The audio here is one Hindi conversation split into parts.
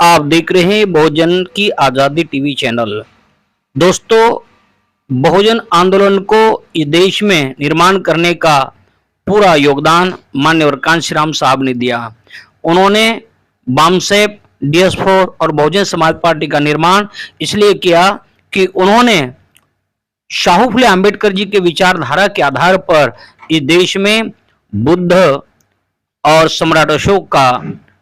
आप देख रहे हैं बहुजन की आज़ादी टीवी चैनल। दोस्तों, बहुजन आंदोलन को इस देश में निर्माण करने का पूरा योगदान माननीय कांशीराम साहब ने दिया। उन्होंने बामसेप, DS4 और बहुजन समाज पार्टी का निर्माण इसलिए किया कि उन्होंने शाहू फुले अम्बेडकर जी के विचारधारा के आधार पर इस देश में बुद्ध और सम्राट अशोक का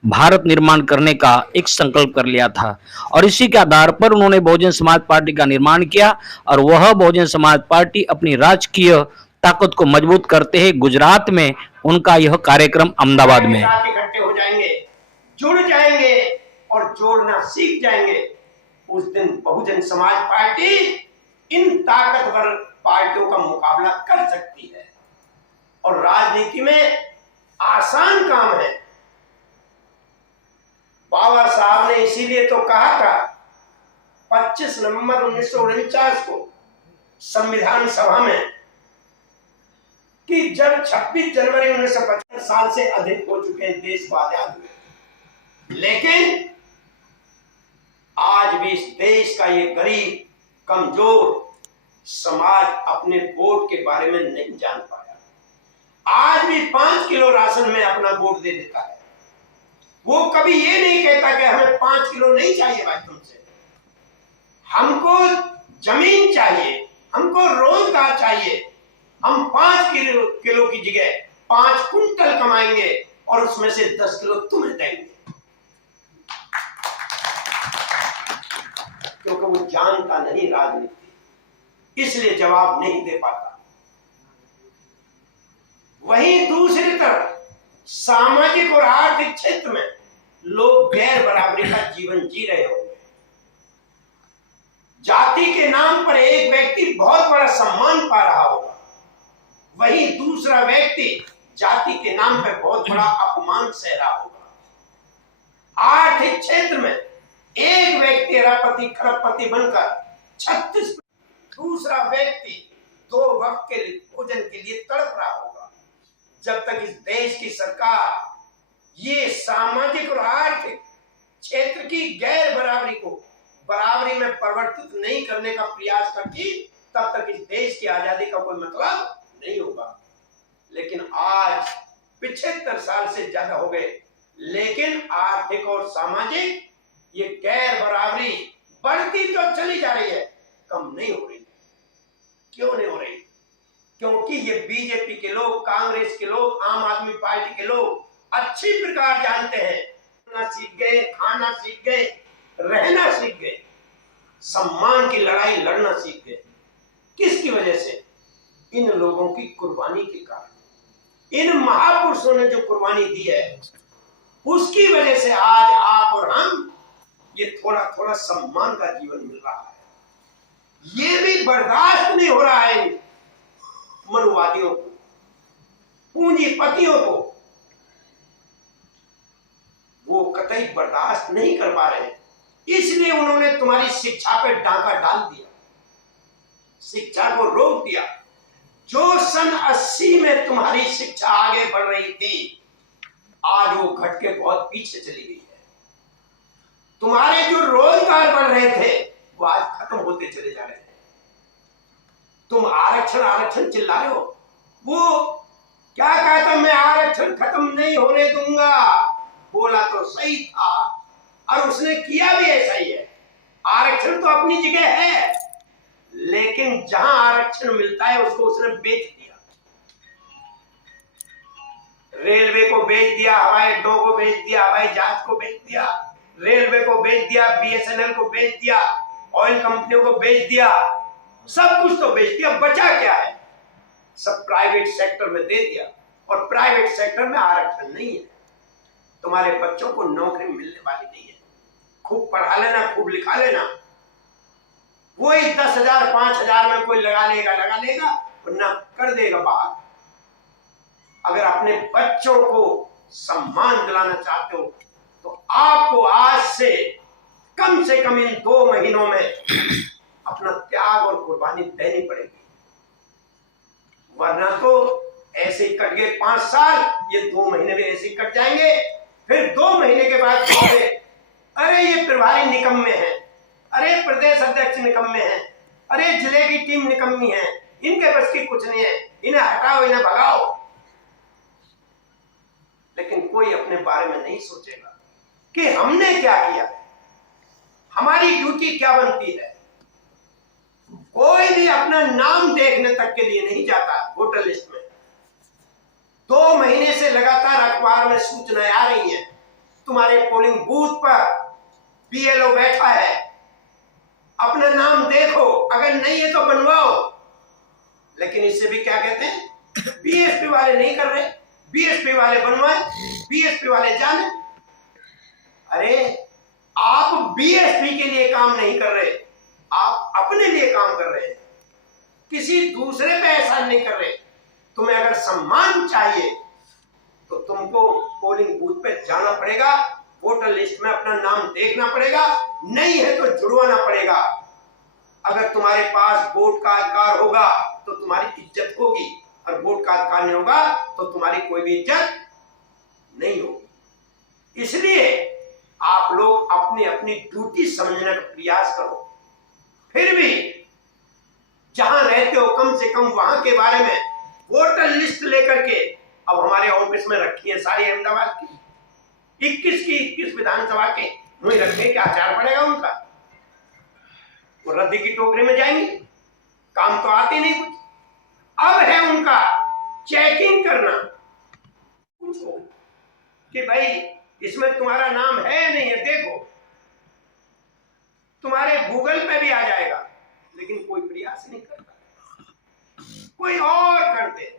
भारत निर्माण करने का एक संकल्प कर लिया था और इसी के आधार पर उन्होंने बहुजन समाज पार्टी का निर्माण किया और वह बहुजन समाज पार्टी अपनी राजकीय ताकत को मजबूत करते हैं गुजरात में उनका यह कार्यक्रम अहमदाबाद में इकट्ठे हो जाएंगे, जुड़ जाएंगे और जोड़ना सीख जाएंगे। उस दिन बहुजन समाज पार्टी इन ताकतवर पार्टियों का मुकाबला कर सकती है और राजनीति में आसान काम है। बाबा साहब ने इसीलिए तो कहा था 25 नवंबर 1949 को संविधान सभा में कि जब 26 जनवरी 1975 साल से अधिक हो चुके हैं देश को आजाद हुए, लेकिन आज भी इस देश का ये गरीब कमजोर समाज अपने वोट के बारे में नहीं जान पाया। आज भी 5 किलो राशन में अपना वोट दे देता है। वो कभी ये नहीं कहता कि हमें 5 किलो नहीं चाहिए भाई तुमसे, हमको जमीन चाहिए, हमको रोजगार चाहिए। हम 5 किलो की जगह 5 कुंटल कमाएंगे और उसमें से 10 किलो तुम्हें देंगे, क्योंकि वो जानता नहीं राजनीति, इसलिए जवाब नहीं दे पाता। वहीं दूसरी तरफ सामाजिक और आर्थिक क्षेत्र में लोग गैर बराबरी का जीवन जी रहे होंगे। जाति के नाम पर एक व्यक्ति बहुत बड़ा सम्मान पा रहा होगा, वहीं दूसरा व्यक्ति जाति के नाम पर बहुत बड़ा अपमान सह रहा होगा। आर्थिक क्षेत्र में एक व्यक्ति अरबपति खरबपति बनकर 36, दूसरा व्यक्ति 2 वक्त के लिए भोजन के लिए तड़प रहा होगा। जब तक इस देश की सरकार ये सामाजिक और आर्थिक क्षेत्र की गैर बराबरी को बराबरी में परिवर्तित नहीं करने का प्रयास करती, तब तक इस देश की आजादी का कोई मतलब नहीं होगा। लेकिन आज 75 साल से ज्यादा हो गए, लेकिन आर्थिक और सामाजिक ये गैर बराबरी बढ़ती तो चली जा रही है, कम नहीं हो रही। क्यों नहीं हो रही? क्योंकि ये बीजेपी के लोग, कांग्रेस के लोग, आम आदमी पार्टी के लोग अच्छी प्रकार जानते हैं, सीख गए, खाना सीख गए, रहना सीख गए, सम्मान की लड़ाई लड़ना सीख गए। किसकी वजह से? इन लोगों की कुर्बानी के कारण। इन महापुरुषों ने जो कुर्बानी दी है उसकी वजह से आज आप और हम ये थोड़ा थोड़ा सम्मान का जीवन मिल रहा है। ये भी बर्दाश्त नहीं हो रहा है मनुवादियों को, पूंजीपतियों को, वो कतई बर्दाश्त नहीं कर पा रहे, इसलिए उन्होंने तुम्हारी शिक्षा पे डाका डाल दिया, शिक्षा को रोक दिया। जो सन 80 में तुम्हारी शिक्षा आगे बढ़ रही थी, आज वो घट के बहुत पीछे चली गई है। तुम्हारे जो रोजगार बढ़ रहे थे वो आज खत्म होते चले जा रहे हैं। तुम आरक्षण आरक्षण चिल्ला रहे हो। वो क्या कहता, मैं आरक्षण खत्म नहीं होने दूंगा, बोला तो सही था और उसने किया भी ऐसा ही है। आरक्षण तो अपनी जगह है, लेकिन जहां आरक्षण मिलता है उसको उसने बेच दिया। रेलवे को बेच दिया, हवाई अड्डों को बेच दिया, हवाई जहाज को बेच दिया, रेलवे को बेच दिया, BSNL को बेच दिया, ऑयल कंपनियों को बेच दिया, सब कुछ तो बेच दिया। बचा क्या है? सब प्राइवेट सेक्टर में दे दिया और प्राइवेट सेक्टर में आरक्षण नहीं है। तुम्हारे बच्चों को नौकरी मिलने वाली नहीं है। खूब पढ़ा लेना, खूब लिखा लेना, वही 10,000 5,000 में कोई लगा लेगा वरना कर देगा बाहर। अगर अपने बच्चों को सम्मान दिलाना चाहते हो तो आपको आज से कम इन 2 महीनों में अपना त्याग और कुर्बानी देनी पड़ेगी, वरना तो ऐसे ही कट गए 5 साल, ये 2 महीने भी ऐसे ही कट जाएंगे। फिर 2 महीने के बाद अरे ये प्रभारी निकम्मे हैं, अरे प्रदेश अध्यक्ष निकम्मे हैं, अरे जिले की टीम निकम्मी है, इनके बस की कुछ नहीं है, इन्हें हटाओ, इन्हें भगाओ। लेकिन कोई अपने बारे में नहीं सोचेगा कि हमने क्या किया, हमारी ड्यूटी क्या बनती है। कोई भी अपना नाम देखने तक के लिए नहीं जाता वोटर लिस्ट में। 2 महीने से लगातार अखबार में सूचनाएं आ रही हैं, तुम्हारे पोलिंग बूथ पर बीएलओ बैठा है, अपना नाम देखो, अगर नहीं है तो बनवाओ। लेकिन इससे भी क्या कहते हैं, बीएसपी वाले नहीं कर रहे, बीएसपी वाले बनवाए, बीएसपी वाले जाने। अरे आप बीएसपी के लिए काम नहीं कर रहे, आप अपने लिए काम कर रहे हैं, किसी दूसरे पे एहसान नहीं कर रहे। तुम्हें अगर सम्मान चाहिए तो तुमको पोलिंग बूथ पे जाना पड़ेगा, वोटर लिस्ट में अपना नाम देखना पड़ेगा, नहीं है तो जुड़वाना पड़ेगा। अगर तुम्हारे पास वोट का अधिकार होगा तो तुम्हारी इज्जत होगी, और वोट का अधिकार नहीं होगा तो तुम्हारी कोई भी इज्जत नहीं होगी। इसलिए आप लोग अपनी अपनी ड्यूटी समझने का प्रयास करो। फिर भी जहां रहते हो कम से कम वहां के बारे में वोटर लिस्ट लेकर के, अब हमारे ऑफिस में रखी है सारी अहमदाबाद की, 21 विधानसभा के वही रखने के आचार पड़ेगा उनका, वो रद्दी की टोकरी में जाएंगे, काम तो आते नहीं कुछ। अब है उनका चेकिंग करना, पूछो कि भाई इसमें तुम्हारा नाम है या नहीं है, देखो। तुम्हारे गूगल पे भी आ जाएगा, लेकिन कोई प्रयास नहीं करता, कोई और करते।